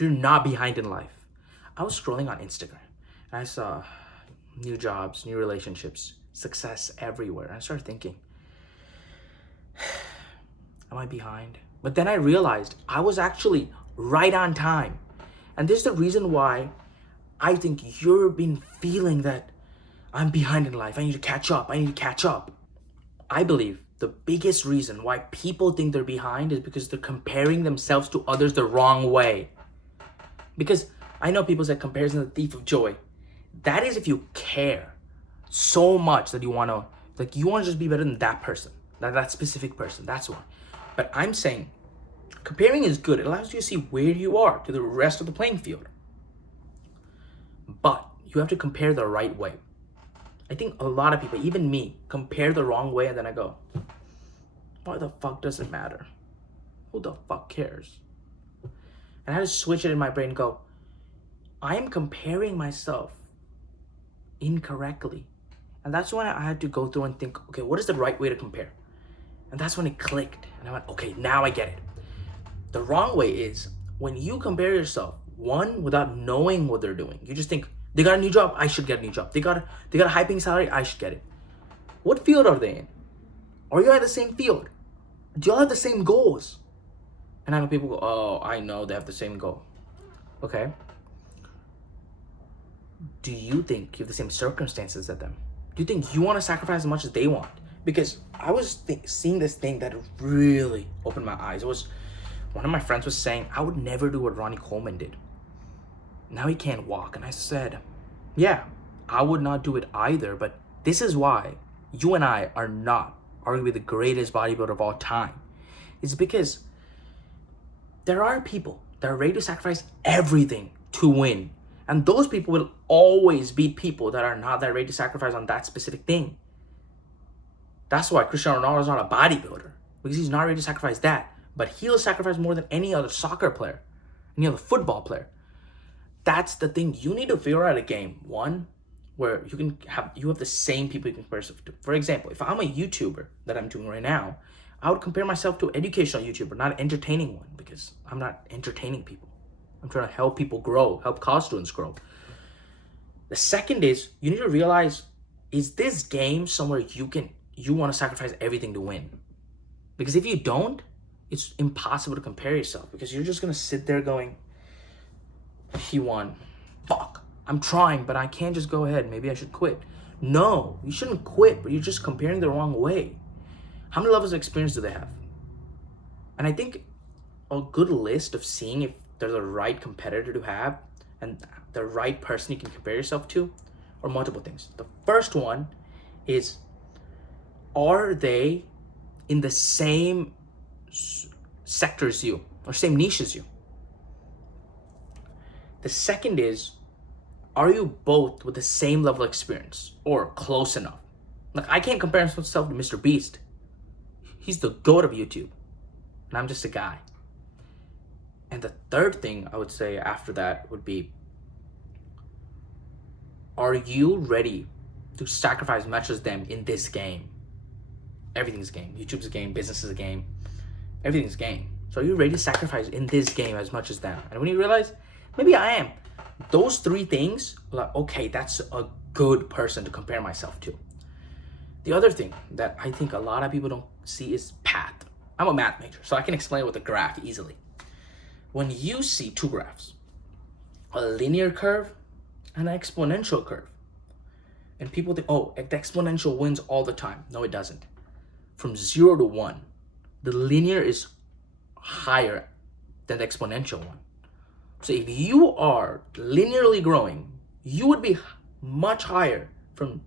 you're not behind in life. I was scrolling on Instagram and I saw new jobs, new relationships, success everywhere. And I started thinking, am I behind? But then I realized I was actually right on time. And this is the reason why I think you've been feeling that I'm behind in life. I need to catch up. I need to catch up. I believe the biggest reason why people think they're behind is because they're comparing themselves to others the wrong way. Because I know people say comparison is the thief of joy. That is if you care so much that you want to just be better than that person, that specific person. That's why. But I'm saying comparing is good. It allows you to see where you are to the rest of the playing field. But you have to compare the right way. I think a lot of people, even me, compare the wrong way and then I go, why the fuck does it matter? Who the fuck cares? And I had to switch it in my brain and go, I am comparing myself incorrectly. And that's when I had to go through and think, okay, what is the right way to compare? And that's when it clicked. And I went, okay, now I get it. The wrong way is when you compare yourself, one, without knowing what they're doing. You just think, they got a new job, I should get a new job. They got a high paying salary, I should get it. What field are they in? Are you in the same field? Do y'all have the same goals? And I know people go, oh, I know they have the same goal. Okay. Do you think you have the same circumstances as them? Do you think you want to sacrifice as much as they want? Because I was seeing this thing that really opened my eyes. It was one of my friends was saying, I would never do what Ronnie Coleman did. Now he can't walk. And I said, yeah, I would not do it either. But this is why you and I are not arguably the greatest bodybuilder of all time. It's because there are people that are ready to sacrifice everything to win. And those people will always be people that are not that ready to sacrifice on that specific thing. That's why Cristiano Ronaldo is not a bodybuilder. Because he's not ready to sacrifice that. But he'll sacrifice more than any other soccer player, any other football player. That's the thing. You need to figure out a game, one, where you have the same people you can compare yourself to. For example, if I'm a YouTuber that I'm doing right now, I would compare myself to an educational YouTuber, not an entertaining one, because I'm not entertaining people. I'm trying to help people grow, help college students grow. The second is you need to realize, is this game somewhere you want to sacrifice everything to win? Because if you don't, it's impossible to compare yourself because you're just going to sit there going, he won. Fuck. I'm trying, but I can't just go ahead. Maybe I should quit. No, you shouldn't quit, but you're just comparing the wrong way. How many levels of experience do they have? And I think a good list of seeing if there's a right competitor to have and the right person you can compare yourself to are multiple things. The first one is, are they in the same sector as you or same niche as you? The second is, are you both with the same level of experience or close enough? Like, I can't compare myself to Mr. Beast. He's the GOAT of YouTube, and I'm just a guy. And the third thing I would say after that would be, are you ready to sacrifice as much as them in this game? Everything's a game. YouTube's a game. Business is a game. Everything's a game. So are you ready to sacrifice in this game as much as them? And when you realize, maybe I am. Those three things, like, okay, that's a good person to compare myself to. The other thing that I think a lot of people don't see is path. I'm a math major, so I can explain it with a graph easily. When you see two graphs, a linear curve and an exponential curve, and people think, oh, the exponential wins all the time. No, it doesn't. From 0 to 1, the linear is higher than the exponential one. So if you are linearly growing, you would be much higher from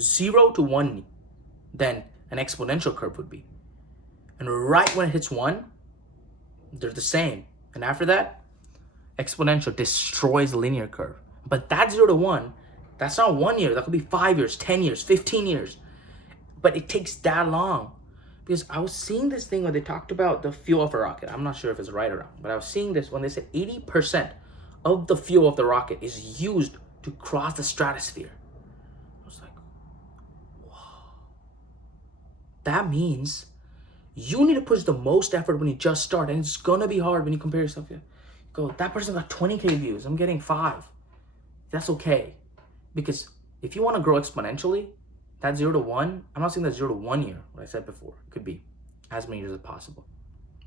0 to 1 than an exponential curve would be. And right when it hits 1, they're the same. And after that, exponential destroys the linear curve. But that 0 to 1, that's not 1 year. That could be 5 years, 10 years, 15 years. But it takes that long. Because I was seeing this thing when they talked about the fuel of a rocket. I'm not sure if it's right or wrong, but I was seeing this when they said 80% of the fuel of the rocket is used to cross the stratosphere. I was like, whoa. That means you need to push the most effort when you just start, and it's gonna be hard when you compare yourself. go, that person got 20K views. I'm getting 5. That's okay. Because if you want to grow exponentially, that 0 to 1, I'm not saying that 0 to 1 year, what I said before. It could be as many years as possible.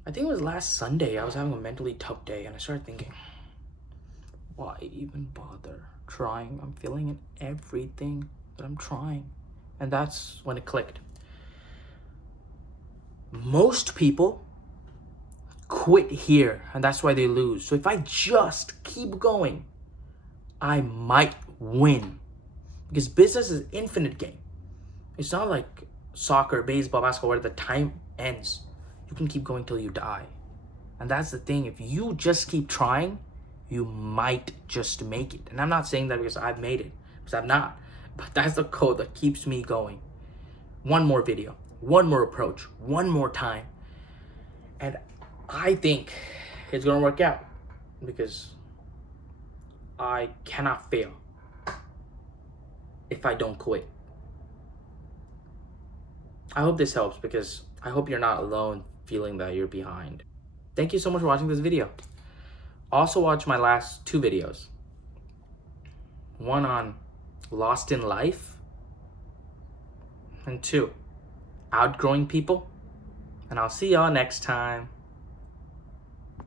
I think it was last Sunday, I was having a mentally tough day, and I started thinking, why even bother trying? I'm feeling in everything that I'm trying. And that's when it clicked. Most people quit here, and that's why they lose. So if I just keep going, I might win. Because business is an infinite game. It's not like soccer, baseball, basketball, where the time ends. You can keep going till you die. And that's the thing. If you just keep trying, you might just make it. And I'm not saying that because I've made it, because I'm not. But that's the code that keeps me going. One more video, one more approach, one more time. And I think it's going to work out because I cannot fail if I don't quit. I hope this helps because I hope you're not alone feeling that you're behind. Thank you so much for watching this video. Also watch my last 2 videos. One on lost in life, and 2, outgrowing people. And I'll see y'all next time.